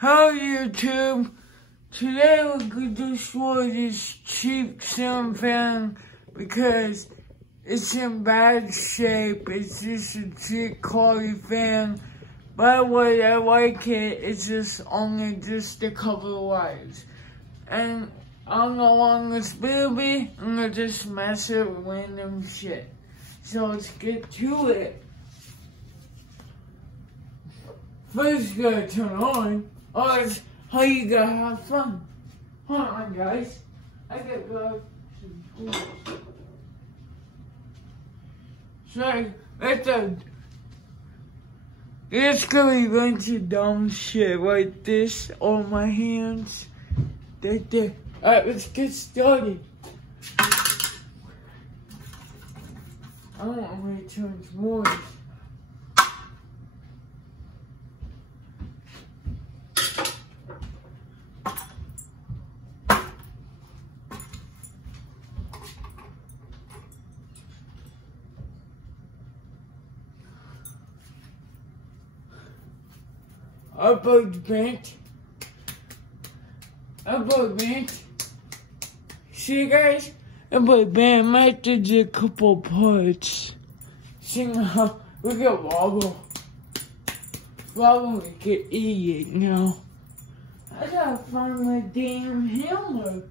Hello YouTube. Today we're going to destroy this cheap ceiling fan because it's in bad shape. It's just a cheap quality fan. By the way, I like it. It's just only just a couple of wires. And I don't know how long this video be. I'm gonna just mess it with random shit. So let's get to it. First, you gotta turn on. Oh, that's how you gotta have fun. Hold on, guys. I gotta go some tools. So, it's gonna be a bunch of dumb shit like this on my hands. Right there. Alright, let's get started. I don't want to wait till it's morning. Upload bent. See guys? Upload bent. Might do a couple parts. See now, look at Wobble. Wobble can eat it now. I gotta find my damn hammer.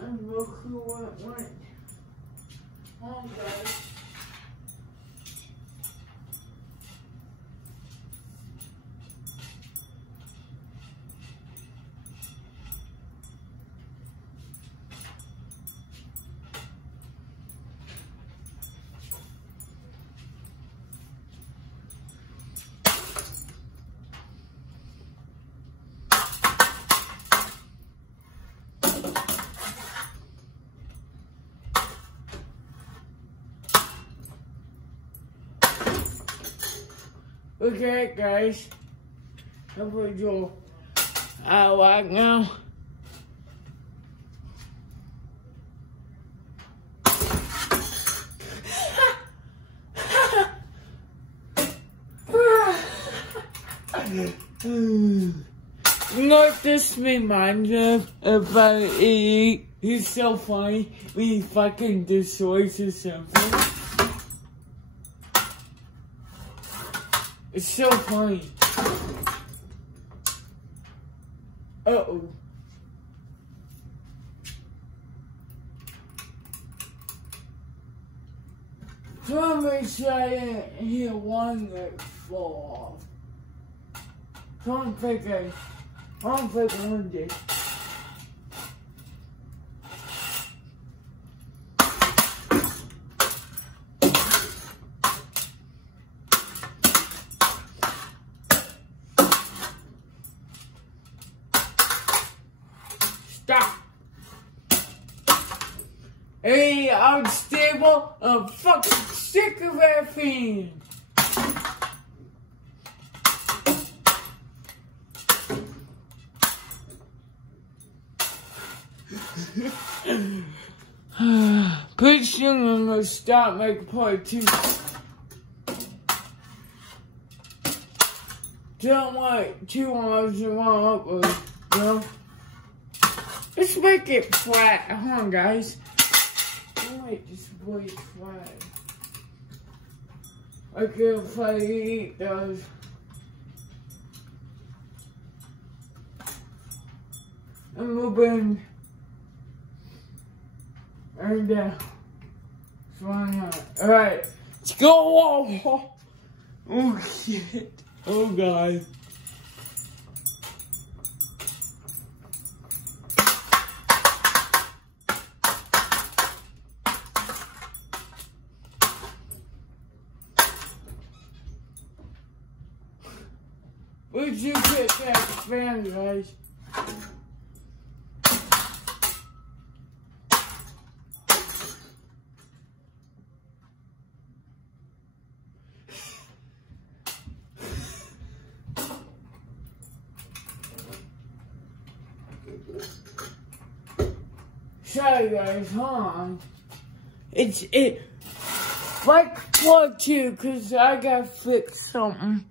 And look who went. Oh, guys. Okay, guys. I'm gonna go out right now. You know what this reminds me of? About it. He's so funny when he fucking destroys or something. It's so funny. Uh-oh. So make sure I didn't hear one that fall off. Don't think one did. Stop. Hey, I'm stable. I'm fucking sick of that fan. Pretty soon I'm gonna stop making part 2. Don't want 2 hours of one upload, you know? Let's make it flat. Hold on, guys. I'll make this way flat. Okay, if I eat those. I'm moving. And it's running out. Alright, let's go. Oh shit. Oh god. Where'd you get that fan, guys? Sorry guys, hold on. Like part two, because I gotta fix something.